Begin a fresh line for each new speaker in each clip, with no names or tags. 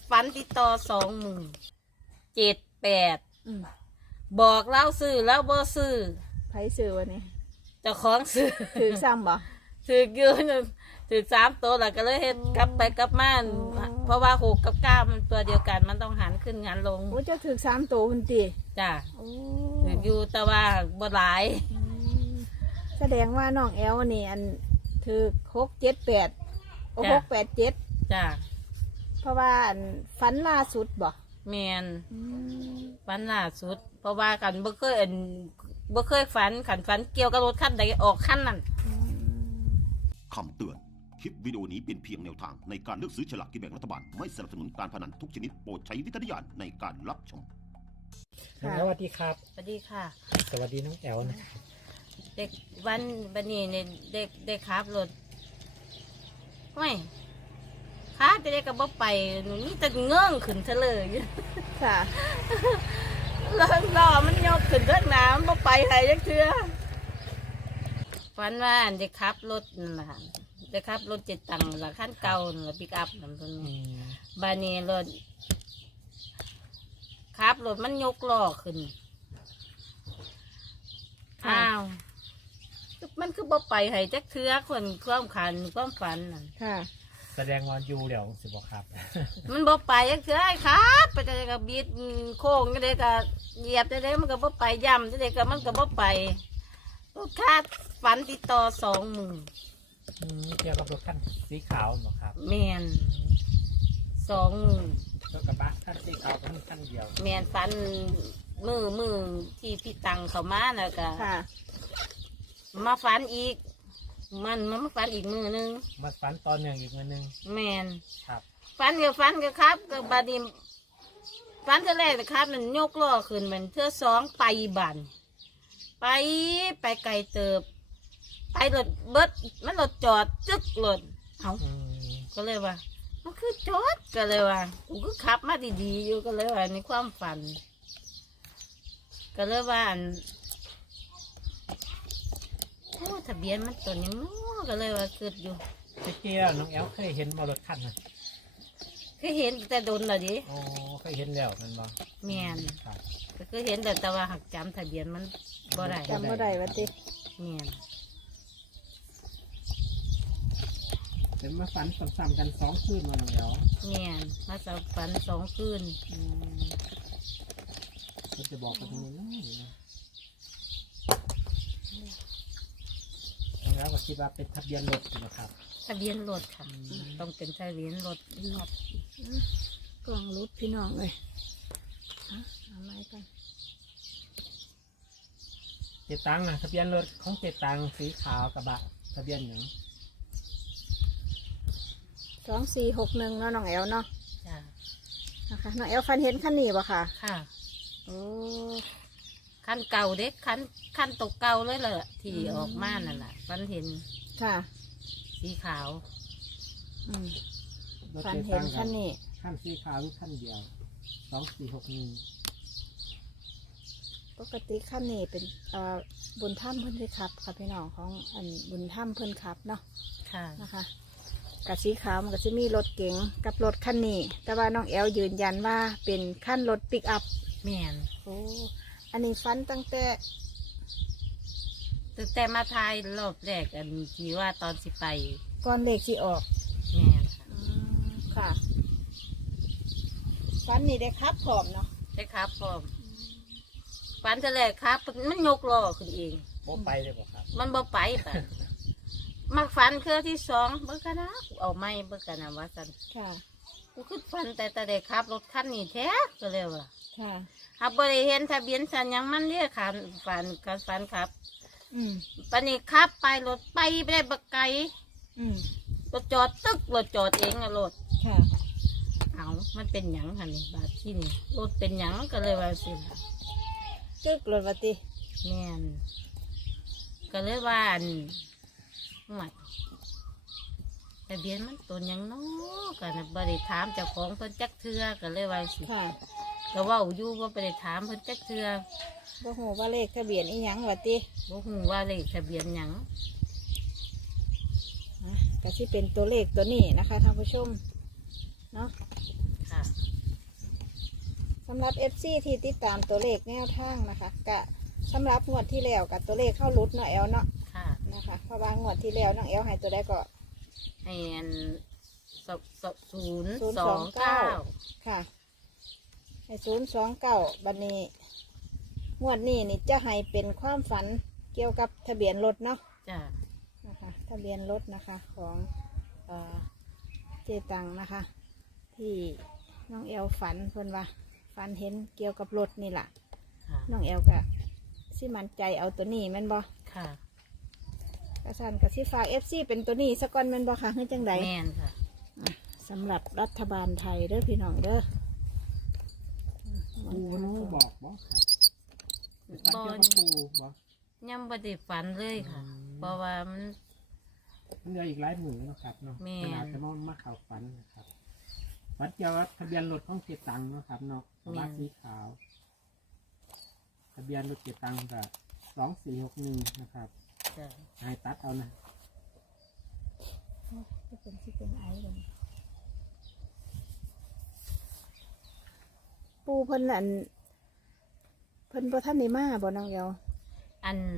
ฝันติดต่อ2 มื้อ78บอกเล่าซื้อแล้วบ่ซื้อ
ไผซื้อวันนี้
เจ้าของซื้อ
ถือซ้ำบ่
ถือเยอะถือ3 ตัวแล้วก็เลยเฮ็ดกลับไปกลับมาเพราะว่า6 กับ 9มันตัวเดียวกันมันต้องหันขึ้นหันลง
โอ้จะถือ3 ตัวพุ่นติ
จ้ะถืออยู่แต่ว่าบ่หลาย
แสดงว่าน้องแอลนี่อันถือ6 7 8โอ้6 8 7
จ้ะ
เพราะว่าอันฝันล่าสุดบ่
แม่นฝันล่าสุดเพราะว่ากันบ่เคยฝันขันฝันเกี่ยวกับรถคันใดออกคันนั้น
คำเตือนคลิปวิดีโอนี้เป็นเพียงแนวทางในการเลือกซื้อฉลากกินแบ่งรัฐบาลไม่สนับสนุนการพนันทุกชนิดโปรดใช้วิจารณญาณในการรับชม
น้องแอลสวัสดีครับ
สวัสดีค่ะ
สวัสดีน้องแอลนะครับ
เด็กวันนี้เนี่ยเด็กขับรถไม่ข้าจะได้กับบ่ไปหนูนี่จะเงื่องขึ้นเฉลย
ค่ะ
ล้อมันยกขึ้นเรื่องน้ำบ่ไปไหนยักเทื่อฝันว่าเด็กขับรถนั่นแหละเด็กขับรถ7 ตังค์ละขั้นเก่าละปิกอัพนั่นตัวนี้บานีรถขับรถมันยกล้อขึ้นอ้าวมันคือบ่ไปให้จักเทื่อคนความฝันนั่น
ค่ะ
แสดงว่าอยู่เดี๋ยวสิบอกครับ
มันบ่ไปจักเทื่อครับไปจะก็บีดโค้งจะได้ก็เหยียบจะได้มันก็บ่ไปย่ำจะได้ก็มันก็บ่ไปลูกค้าฝันติดต่อ2 มื้อ
เกี่ยวกับรถคันสีขาวบอกครับ
แมน2 มื้อ
รถกระบะคันสีขาวคันเดียว
แมนฝันมือที่พี่ตังเขามาแล้วก็มาฝันอีกมันมาฝันอีกมื้อนึง
มาฝันตอนหนึ่งอีกมื้อนึง
แมน
ครับ
ฝันก็ครับก็บาดนี้ฝันเท่าแรกนะครับมันยกล้อขึ้นมันเท่า2ไปบันไปไกลเติบไปรถเบิดมันรถจอดจึ๊กรถเอาก็เลยว่ามันคือจอดก็เลยว่ากูก็ขับมาดีๆอยู่ก็เลยว่าในความฝันก็เลยว่าโอ้ทะเบียนมันตัวนี้ก็เลยว่าเกิดอยู่
เกี่ยวน้องแอลเคยเห็นรถคันนะ
เคยเห็นแต่โดนเลยดิ
อ๋อเคยเห็นแล้วมันบ่
แม่นก็เคยเห็นแต่ว่าหักจำทะเบียนมันบ่ได้
จำบ่ได้วะติ
แม่น
เป็นมาฝันซ้ำๆกัน2 คืนมาแล้ว
แม่นมาฝัน2 คืน
ก็จะบอกกันตรงนี้นะแล้วก็คิดว่าเป็นทะเบียนรถนะครับ
ทะเบียนรถค่ะต้องเป็นทะเบียนรถ
กล่องรถพี่น้องเลยเอาไม้กัน
7 ตังค์นะทะเบียนรถของ7 ตังค์สีขาวกระบะทะเบียนหยัง
2461เนาะน้องแอลเนาะ
จ้ะ
นะคะน้องแอลฟันเห็นขั้นนี้ป่ะค่ะ
ค่ะ
โอ้
ขั้นเก่าเด็กขั้นตกเก่าเลยเลยที่ออกมานั่นแหละฟันเห็น
ค่ะ
สีขาว
ฟันเห็นขั้นนี้
ขั้นสีขาวหรือขั้นเดียว2461
ปกติขั้นนี้เป็นบุญถ้ำเพิ่นเลยครับค่ะพี่น้องของบุญถ้ำเพิ่นครับเนาะ
ค่ะ
นะคะกับสีขาวมันก็จะมีรถเก๋งกับรถคันนี้แต่ว่าน้องแอลยืนยันว่าเป็นขั้นรถปิกอัพ
แม่น
โอ้อันนี้ฟันตั้ง
แต่มาทายรอบแรกที่ว่าตอนสิไป
ก่อนเลขที่ออก
แม่น
ค่ะฟันนี่ได้ครับพร้อมเนาะ
ได้ครับพร้อมฟันแต่แรกครับมันยกล้อขึ้นเอง
บ่ไปเลยบ่ครับ
มันบ่ไปป่ะมาฝันคือที่2เบิ่งกันนะเอาไม้เบิ่งกันนะว่าสัน
ค่ะ
กูคือฝันแต่เด็กขับรถคันนี้แท้ก็เลยว่า
ค่ะ
ขับบริเห็นทะเบียนสัญญังมันเรียกฝันครับปานนี้ขับไปรถไปได้บักไกลรถจอดตึกรถจอดเองอะรถ
ค่ะ
เอามันเป็นหยังค่ะนี่บาดที่นี่รถเป็นหยังก็เลยว่าสิ
ตึกรถวัติ
แม่นก็เลยว่าไม่ทะเบียนมันตัวยังน้อกันบริถามเจ้าของเพิ่นจักเทือก็เลยว่าสิก็ว่าอยู่ว่าไปถามเพิ่นจักเทือ
บ่ฮู้ว่าเลขทะเบียนอีหยังวะติ
บ่ฮู้ว่าเลขทะเบียนหยัง
ก็สิเป็นตัวเลขตัวนี้นะคะท่านผู้ชมเนาะ
ค่ะ
สำหรับ FC ที่ติดตามตัวเลขแนวทางนะคะกะสำหรับงวดที่แล้วกับตัวเลขเข้ารุดเนาะแอลเนาะ
ค่ะ
นะคะเพราะว่างวดที่แล้วน้องแอลให้ตัวได้ก็
ให้อัน029
ค่ะให้029บัดนี้งวดนี้นี่จะให้เป็นความฝันเกี่ยวกับทะเบียนรถเนาะ
จ้ะ
นะคะทะเบียนรถนะคะของเจตังนะคะ ที่น้องแอลฝันเพิ่นว่าฝันเห็นเกี่ยวกับรถนี่แหละ
ค่ะ
น้องแอลก็สิมั่นใจเอาตัวนี้แม่นบ่
ค่ะ
กระสันกับสิฝาก FC เป็นตัวนี้สักก้อนแม่นบ่ค่ะคือจังใด
แม่นค่ะ
สำหรับรัฐบาลไทยเด้อพี่น้องเด้อ
ปูนู้บอกบ่ครับฝันเกี่ยวกับปูบ่
ยังบ่ได้ฝันเลยค่ะ เพราะว่ามัน
มันเหลืออีกหลายหมื่นนะครับเนาะ
แม่
ขนาดจะมาเข้าฝันนะครับฝันเกี่ยวกับทะเบียนรถของเจตังเนาะครับเนาะกระบะสีขาว ทะเบียนรถเจตังกับ2461นะครับ
จ้ะ
ให้ตัดเอานะ
จะเป็นที่เป็นไอกันปูเพิ่นอันเพิ่นบ่ทันได้มาบ่น้องเอว
อัน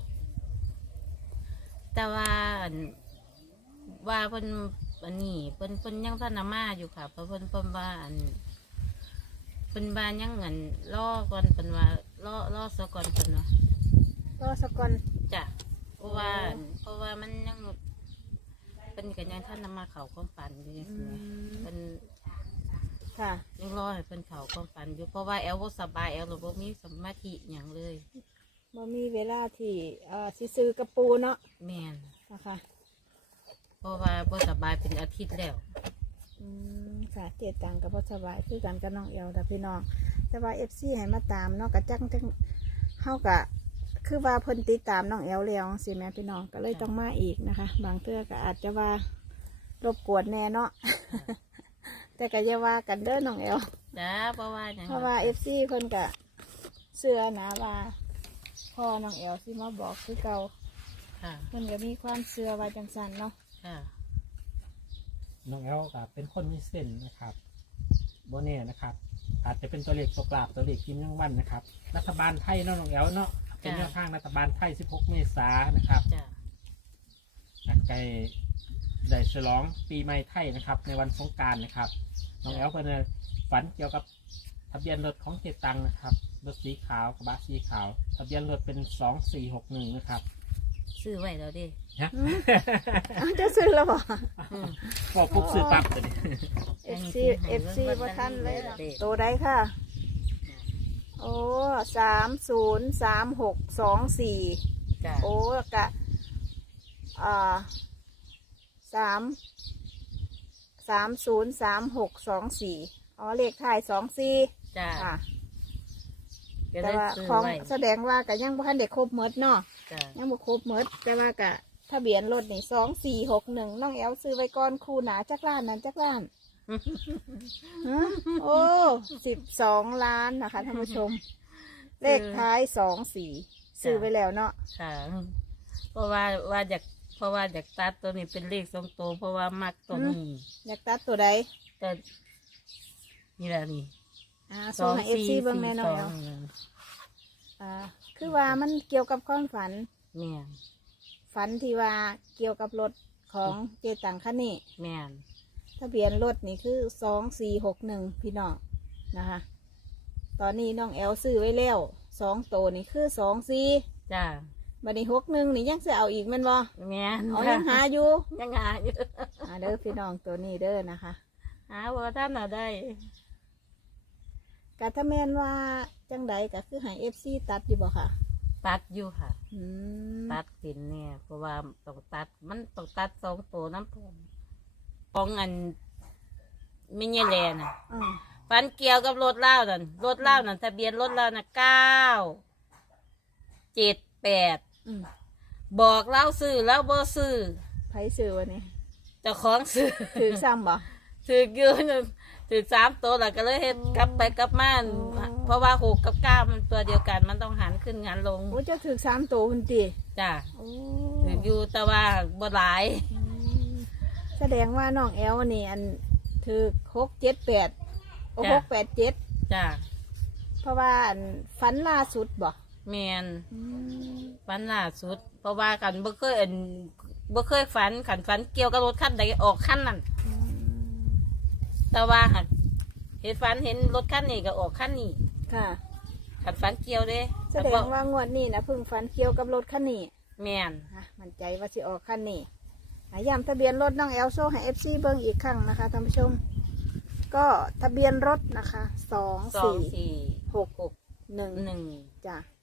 แต่ว่าอันว่าเพิ่นอันนี้เพิ่นยังท่านได้มาอยู่ค่ะเพราะเพิ่นว่าอันเพิ่นว่ายังเงินรอก่อนเพิ่นว่ารอซะก่อนเพิ่นว่า
ต่อสกอน
จ้ะเพราะว่ามันยังเป็นกันยังท่านนำมาเขาความฝันอยู่ยังไงเป็น
ค่ะ
ยังรอให้เป็นเขาความฝันอยู่เพราะว่าแอลบ่สบายแอลบ่มีสมาธิอย่างเลย
บ่มีเวลาที่สิซื้อกระปูเนาะ
แม่น
นะคะ
เพราะว่าบ่สบายเป็นอาทิตย์แล้ว
ค่ะเจตังกับบ่สบายคือกันกับน้องเอวแต่พี่น้อง แต่ว่า FC ให้มาตามเนาะกะจังเฮากะคือว่าเพิ่นติดตามน้องแอลแล้วสิแม่พี่น้องก็เลยต้องมาอีกนะคะ บางเทื่อก็อาจจะว่ารบกวนแน่เนาะ แต่ก็อย่าว่ากันเด้อน้องแอล
จ้าเพราะว่าอย่าง
เพราะว่า FC เพิ่นก็เชื่อนะว่าพ่อน้องแอลสิมาบอกคือเก่า
ค่ะ
เพิ่นก็มีความเชื่อว่าจังซั่นเนาะ
ค่ะ
น้องแอลกับเป็นคนมีเส้นนะครับโบเน่นะครับ อาจจะเป็นตัวเลขตกลาบตัวเลขกินยังวันนะครับ รัฐบาลไทยเนาะน้องแอลเนาะเป็นแนวทางรัฐบาลไทย16 เมษายนนะครับ
จ้า
ใกล้ได้ฉลองปีใหม่ไทยนะครับ ในวันสงกรานต์นะครับน้องแอลเพิ่นฝันเกี่ยวกับทะเบียนรถของเจตังนะครับรถสีขาวกระบะสีขาวทะเบียนรถเป็น2461นะครับ
ซื้อไว้แล้วดิ
นะ
อ้าวจะซื้อแล้วบ่
อืม
บอกปุ๊บซื้อปั๊บเลย
FC บ่ทันเลยโตได้ค่ะ โอ้303624
จ้า
โอ้กะ303624อ๋อเลขท้าย24
จ้า
ค่ะ
ก็
แต่
ได้
ว่า
ซื้อ
ของ
ไว้
แสดงว่าก็ยังบ่ทันได้ครบหมดเนาะ
จ้า
ยังบ่ครบหมดแต่ว่ากะทะเบียนรถนี่2461น้องแอลซื้อไว้ก่อนคู่หนาจักล้านนั้นจักล้านฮะโอ้12 ล้านนะคะท่านผู้ชม เลขท้าย24ซื้อไว้แล้วเนาะ
ค่ะ เพราะว่าอยากตัดตัวนี้เป็นเลข2ตัวเพราะว่ามักตัวนี้
อยากตัดตัวใด
แต่นี่แหละนี่
ส่งให้ FC เบิ่งแม่น้องแอลคือว่ามันเกี่ยวกับความฝัน
แม่น
ฝันที่ว่าเกี่ยวกับรถของเจตังคันนี้
แม่น
ทะเบียนรถนี่คือ2461พี่น้องนะคะ ตอนนี้น้องแอลซื้อไว้แล้ว2ตัวนี่คือ24
จ้า
บัดนี้61นี่ยังจะเอาอีกแมันบ่
แม่น
เอายังหาอยู่
ยังหาอยู่
เด้อพี่น้องตัวนี้เด้อนะคะ
หาว่าท่านน่ะได้
กะถ้าแม่นว่าจังใดก็คือให้ FC ตัดอยู่บ่ค่ะ
ตัดอยู่ค่ะ
อืม
ตัดเป็นเนี่ยเพราะว่าต้องตัดมันต้องตัด2ตัวน้ำผมของอันไม่เงี้ยแลน่ะ
อ่า
ฟันเกี่ยวกับรถเล่านั่นรถเล่านั่นทะเบียนรถเล่าน่ะ978
อืม
บอกเล่าซื้อแล้วบ่ซื้อ
ไผซื้อวันนี้
เจ้าของซื้อ
ถือซ้ำบ่
ถือยืนถือ3ตัวแล้วก็เลยเฮ็ดกลับไปกลับมา
อ๋อ
เพราะว่า6กับ9มันตัวเดียวกันมันต้องหันขึ้นหันลง
โอ้เจะถือ3ตัวพุ่นติ
จ้ะ
โอ้
ถืออยู่แต่ว่าบ่หลาย
อืมแสดงว่าน้องแอลนี่อันถือ678โอ้687
จ้ะ
เพราะว่าอันฝันล่าสุดบ่
แมน
อืม
ฝันล่าสุด เพราะว่ากันบ่เคยบ่เคยฝันขันฝันเกี่ยวกับรถคันใดออกคันนั้นแต่ว่าหันเห็นฝันเห็นรถคันนี้ก็ออกคันนี้
ค่ะ
ขันฝันเกี่ยวเด้
แสดงว่างวดนี้นะเพิ่งฝันเกี่ยวกับรถคันนี้
แมน
มั่นใจว่าสิออกคันนี้ย้ำทะเบียนรถน้องแอลโซ่ให้ FC เบิ่งอีกครั้งนะคะท่านผู้ชม ก็ทะเบียนรถนะคะ
2 4 6
1
1
จ้ะ